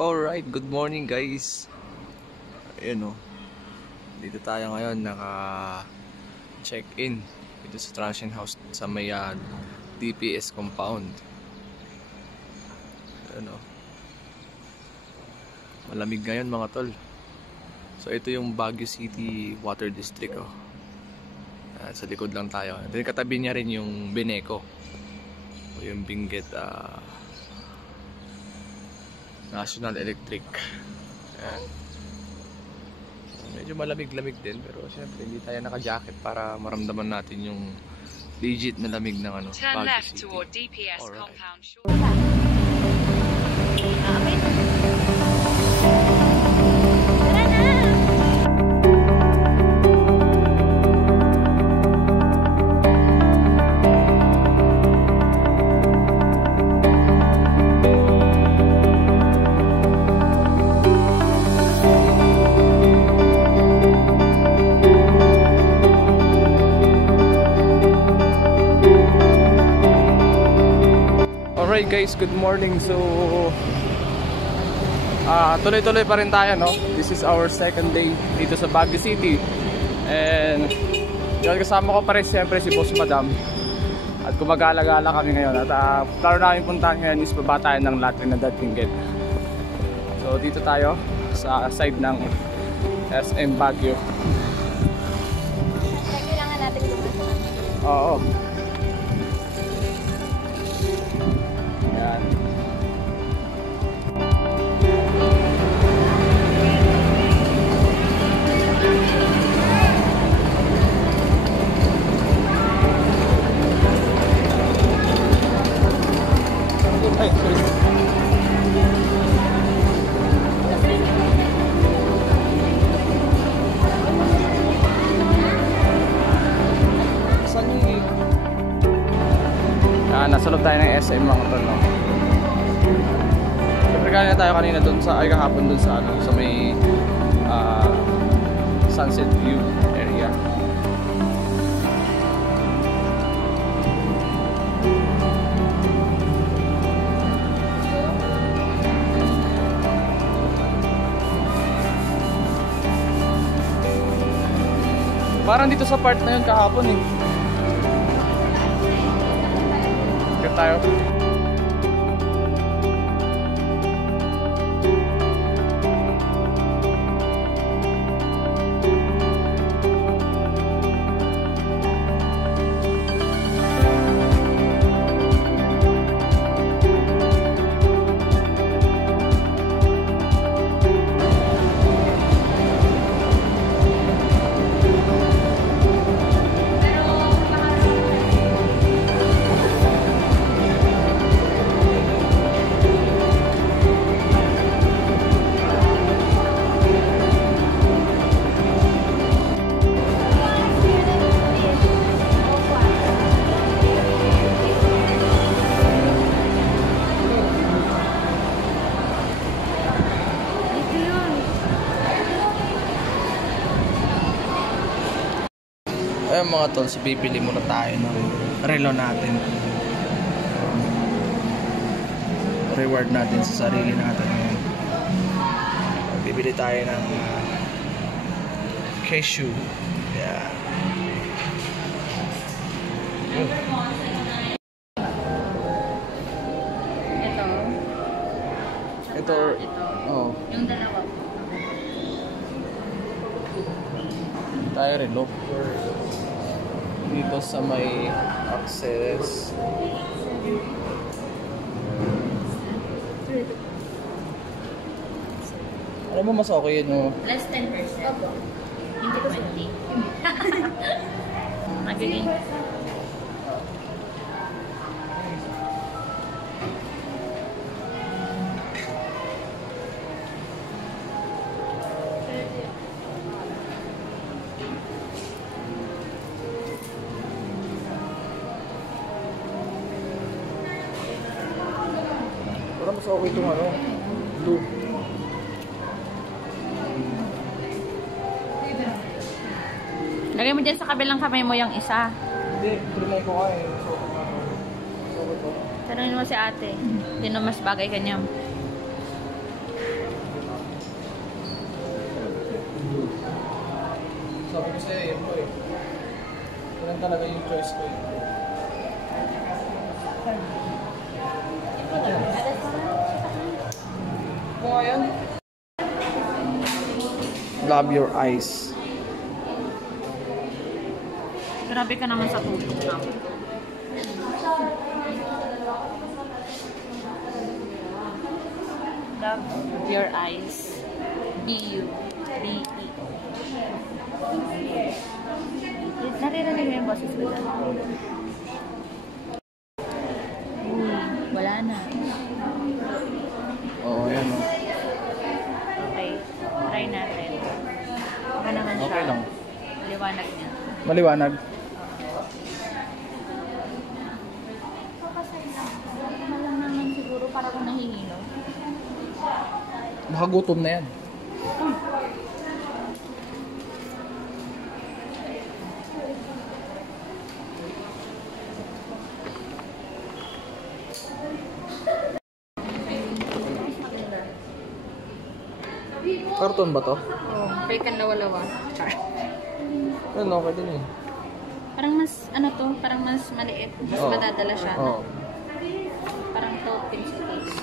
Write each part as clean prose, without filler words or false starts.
Alright, good morning guys. Ayun o. Dito tayo ngayon naka-check-in dito sa transient house sa may DPS compound. Ayun o. Malamig ngayon mga tol. So ito yung Baguio City Water District o. Sa likod lang tayo. Then katabi niya rin yung Beneco. O yung Benguet National Electric. Ayan. Medyo malamig-lamig din, pero syempre hindi tayo naka-jacket para maramdaman natin yung legit na lamig ng Baguio City. Turn left toward DPS compound. Alright guys, good morning. So tuloy-tuloy pa rin tayo, no? This is our second day dito sa Baguio City. And yun, kasama ko pa rin siyempre si Boss Madam. At gumagala-gala kami ngayon. At klaro namin puntahan ngayon is baba tayo ng La Trinidad Benguet. So dito tayo sa side ng SM Baguio. Kailangan natin lumasan. Oo. Yan. Ay, sorry. Nasa loob tayo ng SM mga tol, no? Siyempre kanina tayo kanina dun sa, ay kahapon dun sa sa may Sunset View area. Parang dito sa part na yun kahapon eh. Tayo. Ayun mga tol, so bibili muna tayo ng relo natin. Reward natin sa sarili natin ngayon. Bibili tayo ng cashew. Yeah. Ito. Oh. Yung dalawa. Tayo relo. Dito sa may access. Alam mo mas okay yun, no? Less 10%. Opo. Hindi 20. Magiging. Parang mas okay itong blue. Lagay mo dyan sa kabilang kamay mo yung isa. Hindi, trinay ko nga eh. So, Tanungin mo si ate. Sino mas bagay kanya? sa'yo, yun po eh. Yan talaga yung choice ko. Mga yan. Love your eyes. Grabe ka naman sa tulog na. Love your eyes. B-U-B-E. Naririnig mo yung boses ko dyan? Wala na. Oo, yan o. Okay, try natin. Baka naman siya. Okay lang. Liwanag niya. Maliwanag. Malang naman siguro para kung nahihilo. Baka gutom na yan. Karton ba to? Oo, fake ang lawa-lawa. Char. Ano, okay din eh. Parang mas, ano to, parang mas maliit. Mas Oo. madadala siya. Oo. Parang toppings to case.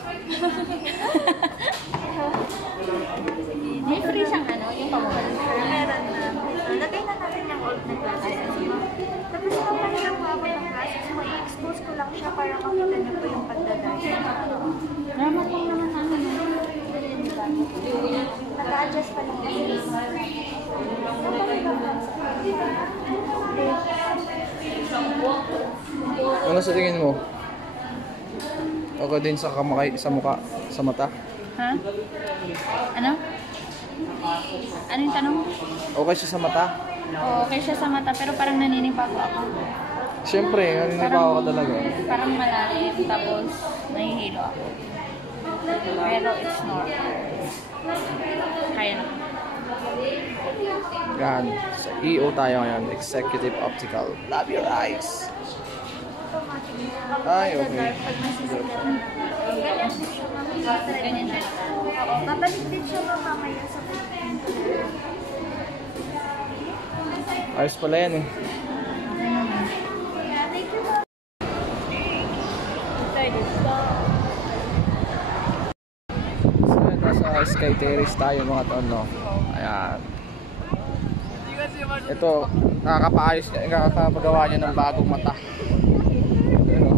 May free siyang ano, yung pamukal. Meron na. Lagay na natin yung old na glasses. Tapos papahiram po ako ng glasses mo, i-expose ko lang siya para makita niyo po yung pagdadaya. Drama po naman namin. Nag-a-adjust pa lang yung Ano sa tingin mo? Okay din sa kamakay, sa mukha, sa mata? Ha? Ano? Ano yung tanong? Okay siya sa mata? Oo, okay siya sa mata pero parang naninibago ako. Siyempre, naninibago ka talaga. Parang malalim, tapos nahihilo ako. Pero it's normal. Kaya na. Yan. Sa EO tayo ngayon. Executive Optical. Love your eyes. Ay, okay. pag nasisiklatan na. Ganyan din siya mamaya. Ganyan siya. Oo, babalik din siya mamaya sa Ayos pala yan eh. Thank you. So, nasa Sky Terrace tayo mga tol, no? Ayan. Ito, nakakapaayos niya, nakakapagawa niya ng bagong mata. Pero,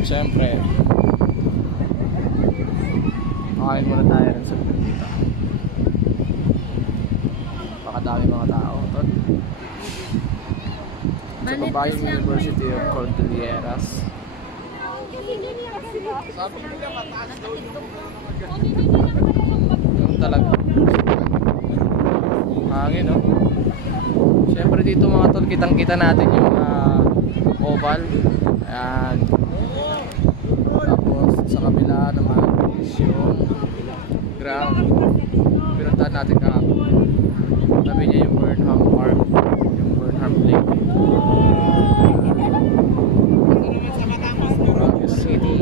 siyempre, makain muna tayo rin sa dito. Baka dami mga tao, tol. Sa Babayong University of Cordilleras. Yung talaga hangin, no? Siyempre dito mga tol, kitang-kita natin yung oval. Ayan. Tapos sa kabila naman is yung ground. Pinuntahan natin kahapon. Tabi niya yung Burnham Park, yung Burnham Lake. Baguio City.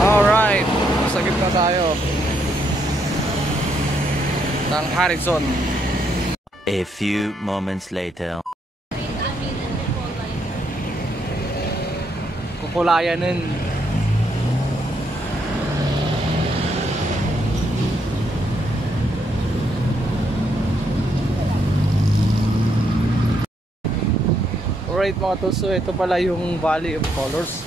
Alright, sa gitna tayo ng Harrison. A few moments later. Kukulayanin. Alright mga tol, so ito pala yung Valley of Colors.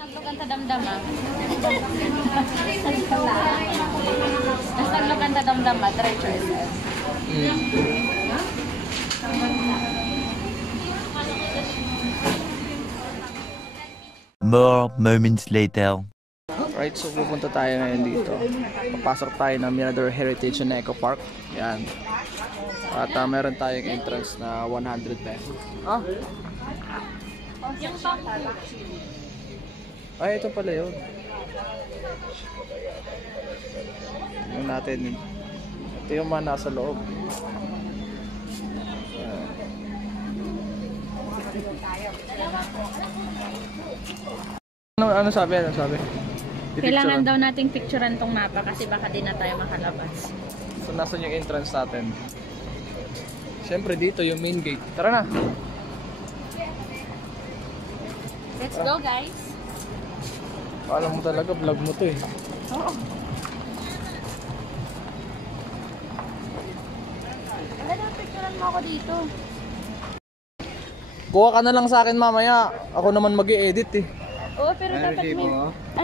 Naglukan sa damdam ah. Tapos naglukan sa damdam ah. Try choices. More moments later. Right, so pupunta tayo ngayon dito. Papasok tayo ng Mirador Heritage and Eco Park. Yan. At meron tayong entrance na 100 pesos. Ah? Ay, ito pala yun. Tingnan natin. Ito yung mga nasa loob. Ano sabi? Ano sabi? Kailangan daw nating picturean tong mapa kasi baka di na tayo makalabas. So, nasan yung entrance natin? Siyempre dito yung main gate. Tara na! Let's go guys! Alam mo talaga, vlog mo to eh. Oo. Ano, picturean mo ako dito. Kuha ka na lang sa akin mamaya. Ako naman mag-i-edit eh. Oo, pero dapat may...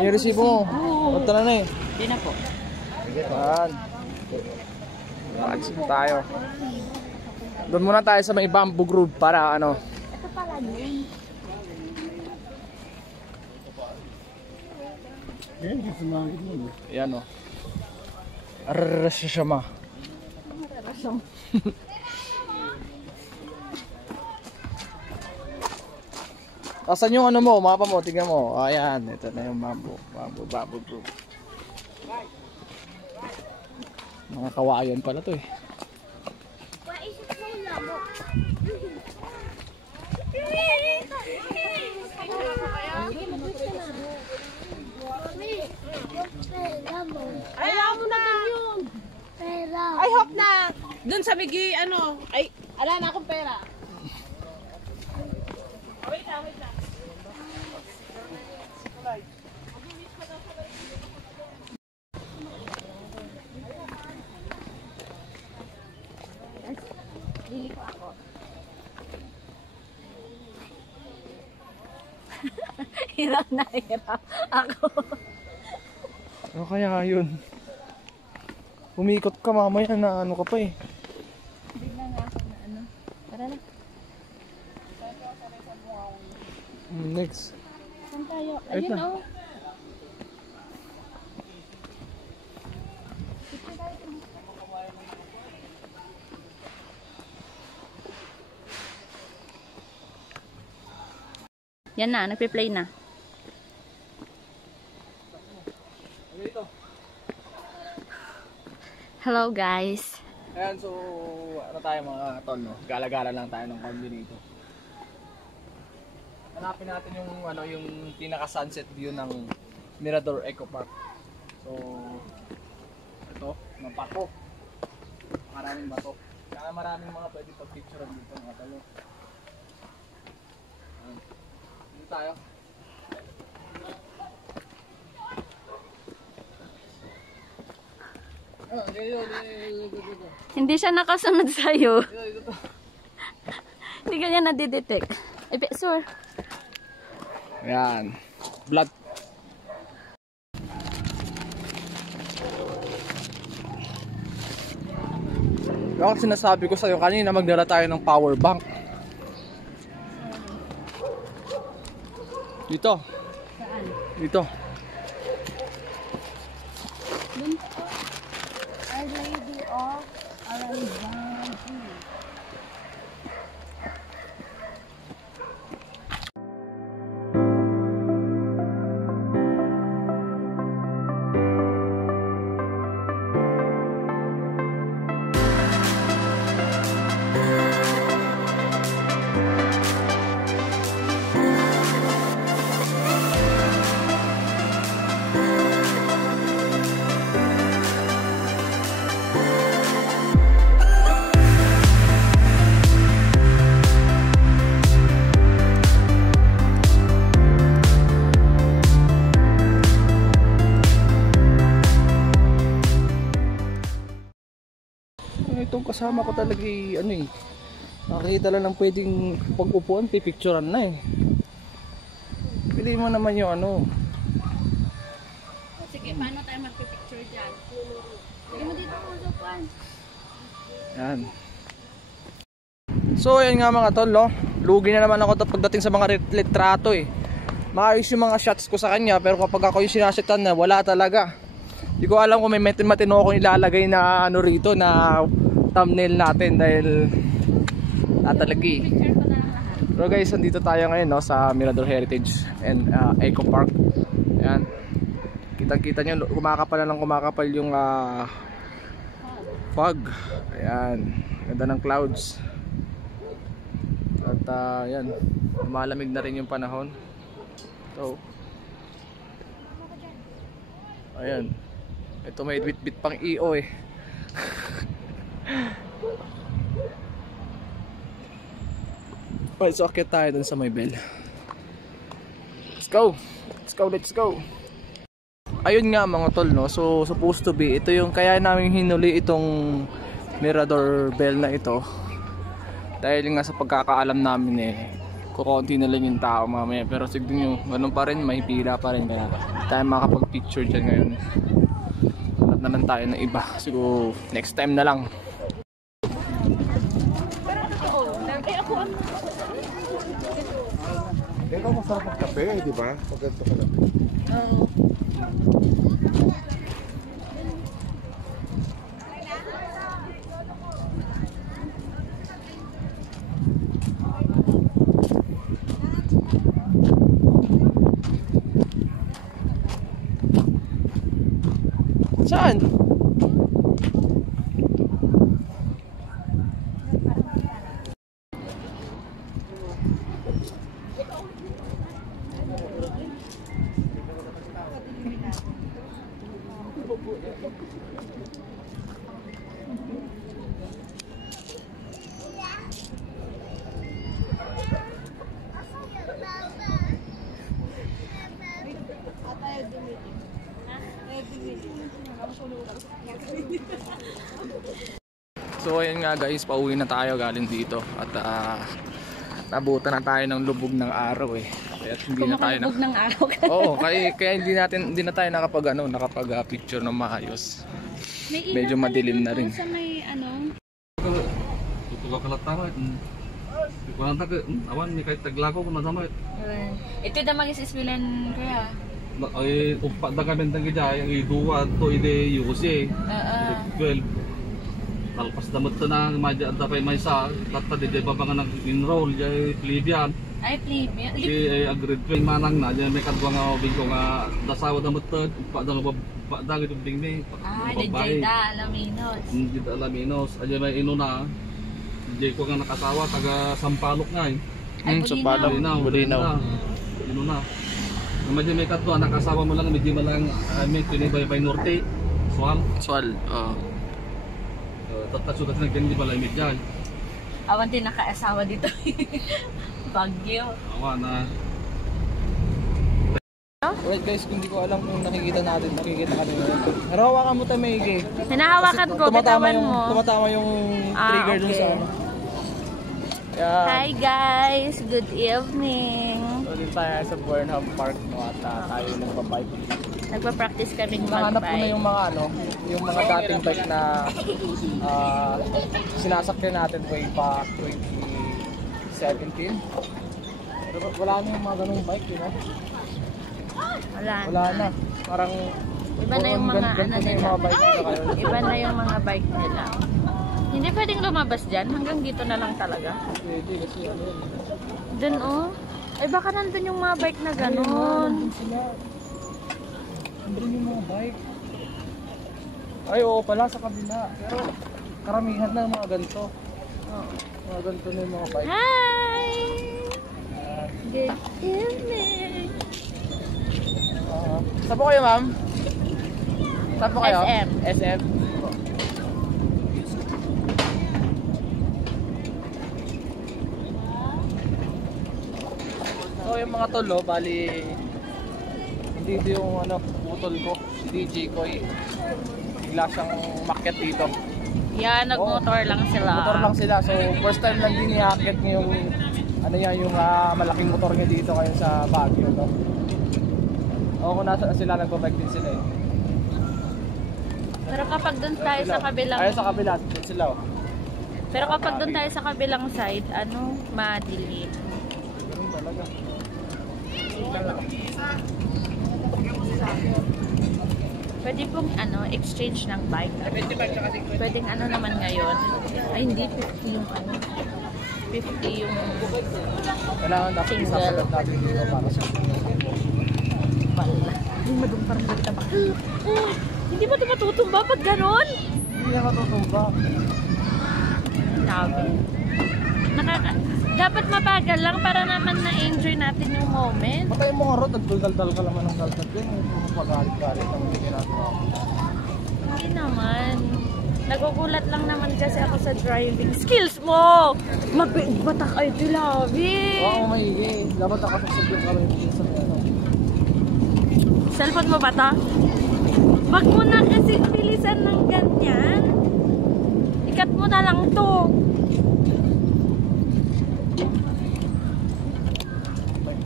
Yung resibo mo. Punta na eh. Hindi na po. Yan. Pansin tayo. Doon muna tayo sa may bamboo grove para ano. Ito pala yun. Yan o. Arrasama. Asan yung ano mo, mapa mo, tingnan mo. Ayan, ito na yung bamboo grove. Mga kawayan pala to eh. Maisip mo yung labo. Ayaw mo na din yun. Pera. I hope na. Doon sa bigi, ano, ay, ala na akong pera. Wait lang. Hirap na hirap ako. Ano kaya yun? Umikot ka mamaya na ano ka pa eh. Bigla nga ako na ano. Tara na. Next. Saan tayo? Wait Ayun na. oh. Yan na, nagpe-play na. Hello guys. Ayan, so ano tayo mga tol, no? Gala-gala lang tayo ng combi dito. Hanapin natin yung ano, yung pinaka-sunset view ng Mirador Eco Park. So ito, mga bato. Maraming bato. Kaya maraming mga pwede pag-picturean dito mga tol. Dito tayo. Hindi siya nakasunod sa'yo. Hindi ka niya nadidetect. Ay, sure. Ayan. Blood. Bakit sinasabi ko sa'yo kanina magdala tayo ng power bank? Dito. Saan? Dito. Our Lady of Aranban. itong kasama ko talaga ano eh. Nakakita lang ng pwedeng pag-upuan, pipicturean na eh. Pili mo naman yung ano. Sige, paano tayo magpipicture dyan? Sige mo dito kung usupan. Yan. So ayan nga mga tol, no? Lugi na naman ako pagdating sa mga litrato eh. Maayos yung mga shots ko sa kanya, pero kapag ako yung sinasaktan na, wala talaga. Hindi ko alam kung may matino akong ilalagay na ano rito na thumbnail natin dahil tatalagi. Pero guys, nandito tayo ngayon, no, sa Mirador Heritage and Eco Park. Ayan. Kitang-kita nyo, kumakapal na lang kumakapal yung fog. Ayan. Ganda ng clouds. At ayan, malamig na rin yung panahon. So, ayan. Ito may bit-bit pang EO eh. Alright, so akit tayo dun sa may bell. Let's go! Let's go, let's go! Ayun nga mga tol, no? So supposed to be, ito yung kaya namin hinuli itong Mirador Bell na ito. Dahil nga sa pagkakaalam namin eh, kukunti na lang yung tao mamaya. Pero siguro nyo, ganun pa rin, may pila pa rin. Kaya tayo makapag-picture dyan ngayon. Hanap na lang tayo ng iba. Siguro next time na lang. Ikaw masarap magkape, di ba? Pag ganito ka lang. Saan? So ayun nga guys, pauwi na tayo galing dito at nabutan na tayo ng lubog ng araw eh. Kaya hindi na tayo Kumakalubog ng araw ka. Oo, kaya hindi na tayo nakapag picture ng maayos. May Medyo ilaw madilim pala na rin. doon sa may ano. Tutugaw ka latama. Ikuan ta awan ni kay taglako ko nadamay. Ito damang isiswilan kaya. Ay upa da kami tang gidya ay duwa to ide yusi. 12. Talpas damot na madya da pay may sa tatta di babanga nag enroll jay plebyan. Ay, plebe. Si agreed ko manang na jay may kadwa nga bigo nga dasawa damot upa da pa da gid ding ni. Ah, di da Alaminos. Hindi da Alaminos. Ay may inuna. Jay ko nga nakasawa taga Sampaloc nga eh. So paano? Bulinaw. Inuna. Medyo may katwa nakasawa mo lang medyo malang may Tinibay Norte. Swal. Tatasod at nagkandi pala imit dyan. Awan din nakaasawa dito. Bagyo. Awa na. Alright guys, hindi ko alam kung nakikita ka nila. Harawakan mo tayo maigi. Hinahawakan ko, bitawan mo. Tumatama yung trigger dun okay. sa ano. Yan. Hi guys, good evening. So din tayo sa Burnham Park no, at tayo nagpa-bike. Nagpa-practice kaming Nahanap ko na mag-bike. yung mga yung mga dating bike na sinasakyan natin way back 2017. Pero wala na yung mga ganung bike, you know? Wala na. Parang Iba na yung mga ano ganito na yung nila. mga bike nila ngayon. Iba na yung mga bike nila. Hindi pwedeng lumabas dyan. Hanggang dito na lang talaga. Pwede kasi ano yun. Dun oh. Ay baka nandun yung mga bike na ganun. Sila. Andun yung mga bike. Ay oo pala sa kabila. Pero karamihan na mga ganito. Mga ganito na yung mga bike. Hi! Good evening! Saan po kayo ma'am? Saan po kayo? SM. SM? So yung mga tolo, bali dito yung ano, putol ko, si DJ ko bigla siyang makyat dito. Yan, nagmotor lang sila. Motor lang sila. So first time lang din i-akit yung ano yan, yung malaking motor niya dito ngayon sa Baguio, no? O kung nasa sila, nagpo-bike din sila eh. Pero kapag doon tayo sa kabilang... Ayun sa kabila, doon sila oh. Pero kapag doon tayo sa kabilang side, madilim. Ganun talaga. Pwede pong exchange ng bike. Pwedeng naman ngayon. Ay hindi, 50 yung 50 yung Kailangan dapat single. isasagat natin dito para sa Wala. Hindi madumparang nagtaba. Hindi ba ito matutumba pag ganon? Hindi na matutumba. Sabi. Dapat mabagal lang para naman na-enjoy natin yung moment. Patay mo nga ro, nagdaldal ka naman ng daldag din. Puro pagalit-galit ang hindi ginagawa. Hindi naman. Nagugulat lang naman kasi ako sa driving skills mo. Magbatak ay tilabi. Oo, maigi. Dapat nakasasabit kami dito sa ano. Cellphone mo ba ito? Wag mo na kasi bilisan ng ganyan. Ikat mo na lang to.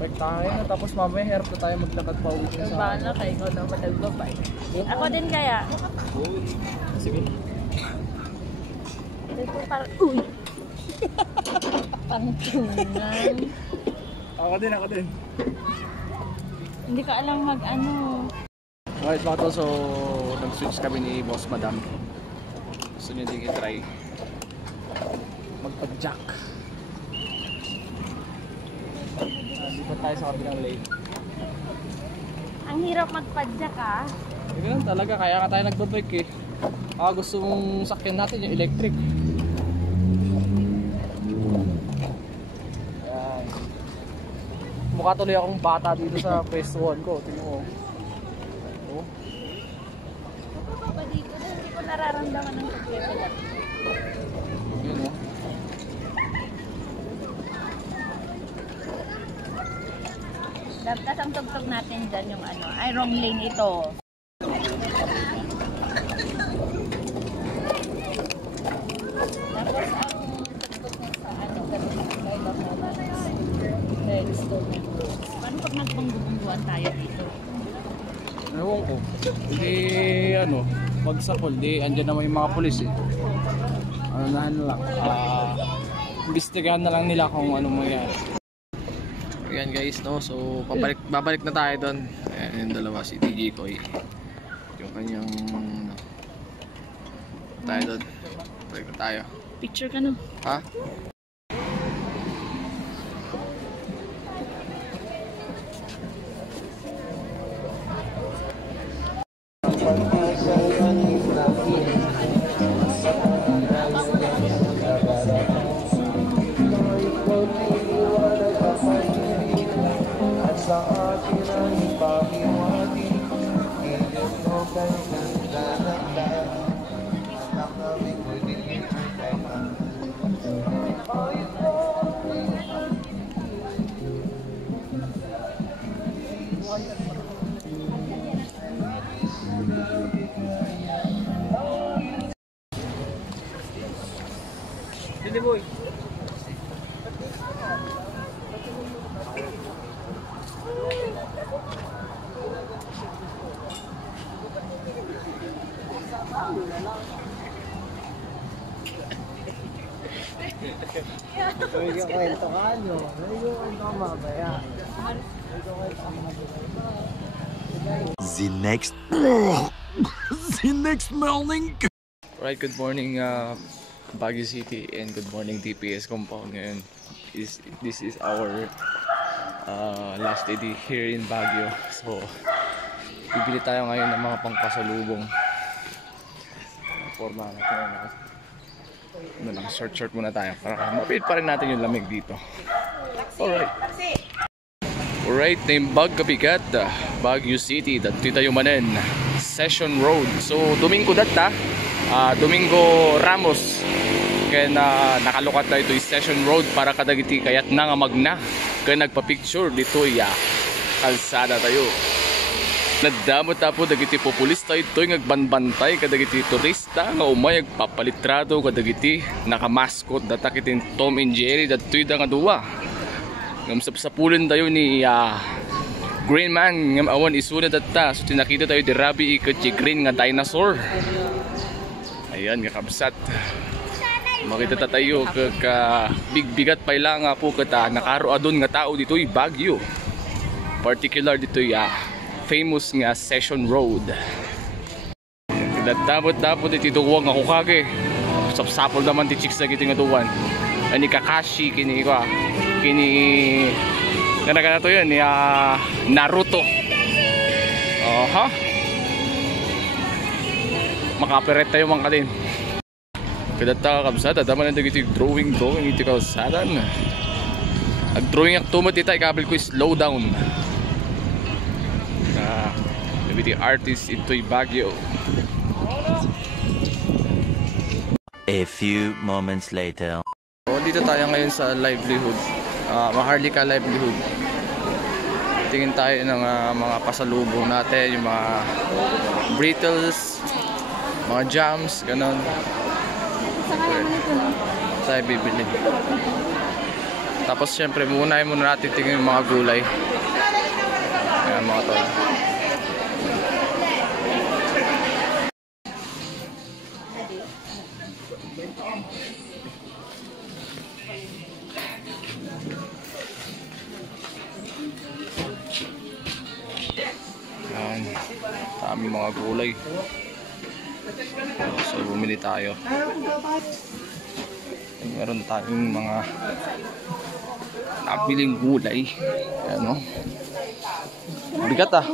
Bike tayo na tapos mamaya hirap na tayo maglakad pa uwi sa... Bahala kayo, ikaw naman nagbabike. Ako din kaya. Sige. Ito parang, uy! Pangtungan. Ako din. Hindi ka alam Alright mga tol, so nag-switch kami ni Boss Madam. Gusto nyo din i-try magpa-jack. Dito tayo sa kabilang lane. Ang hirap magpadyak ah. Ganun talaga, kaya nga tayo nagbabike eh. Gusto mong sakyan natin yung electric. Ayan. Mukha tuloy akong bata dito sa pwesto 1 ko. Tingnan mo. Oh. Pa dito na hindi ko nararamdaman ng pagpepelat. Yun oh. Tapos ang tugtog natin dyan yung ay wrong lane ito. Tapos ang tugtog niya sa next to paano pag nagpanggubuan tayo dito? Ewan ko. Hindi magsakol. Di andyan naman yung mga pulis eh. Imbestigahan na lang nila kung ano mangyari. Ayan guys, no? So babalik na tayo doon. Ayan yung dalawa, si DJ Koy. Yung kanyang tayo doon. Balik na tayo. Picture ka no? Ha? Dili boy. May kwento ka nyo. May kwento ka mamaya. The next morning. Alright, good morning Baguio City and good morning DPS compound. Ngayon this is our last day here in Baguio. So bibili tayo ngayon ng mga pangpasalubong. Forma natin. Short muna tayo para mapit pa rin natin yung lamig dito. Alright, name Bag Kapikat, Baguio City, dati tayo manen, Session Road. So Domingo data, Domingo Ramos. Kaya nakalukat tayo ito yung Session Road para kadagiti kayat na nga magna. Kaya nagpa-picture dito ya kalsada tayo. Nadamot na po dagiti populista ito'y ngagbanbantay kadagiti turista nga umay agpapalitrado kadagiti nakamaskot datakitin Tom and Jerry dato'y da nga duwa. Ngamsapsapulin tayo ni Green Man ngam awan isuna datta so tinakita tayo di Rabi ikot si Green nga dinosaur. Ayan nga kabsat. Makita tayo ka bigbigat pa lang nga po kata nakaroadon nga tao dito'y Baguio. Particular dito'y famous nga Session Road. Tapos iti duwag ako kage. Sapsapol naman ti chicks na giti nga duwan. Ani Kakashi kini ko. Kini kana to yun ni Naruto. Aha. Makapereta tayo man kadin. Kadata kabsat daman ang dagiti drawing iti kalsadan. Ag drawing ak tumot ita ikabel ko slow down. The artist ito'y Baguio. A few moments later. So, dito tayo ngayon sa livelihood. Maharlika livelihood. Tingin tayo ng mga pasalubong natin, yung mga brittles, mga jams, ganon. Tayo bibili. Tapos syempre muna natin tingin yung mga gulay. Ayan mga tol. Ayan, dami mga gulay. So bumili tayo. Meron tayong mga nabiling gulay. Ayan o. Bigat ah.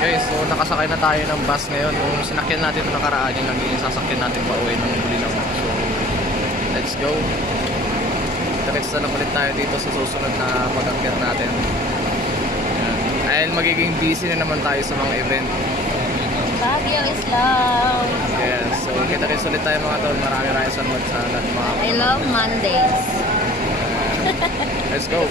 Guys, so nakasakay na tayo ng bus ngayon. Kung sinakyan natin ito nakaraan, yung naging sasakyan natin pa uwi ng huli naman. So, let's go. Kita-kits na lang ulit tayo dito sa susunod na pag-akyat natin. Dahil magiging busy na naman tayo sa mga event. Baguio is love. Yes, so kita-kits ulit tayo mga tol. Maraming salamat sa lahat mga. I love Mondays. Let's go.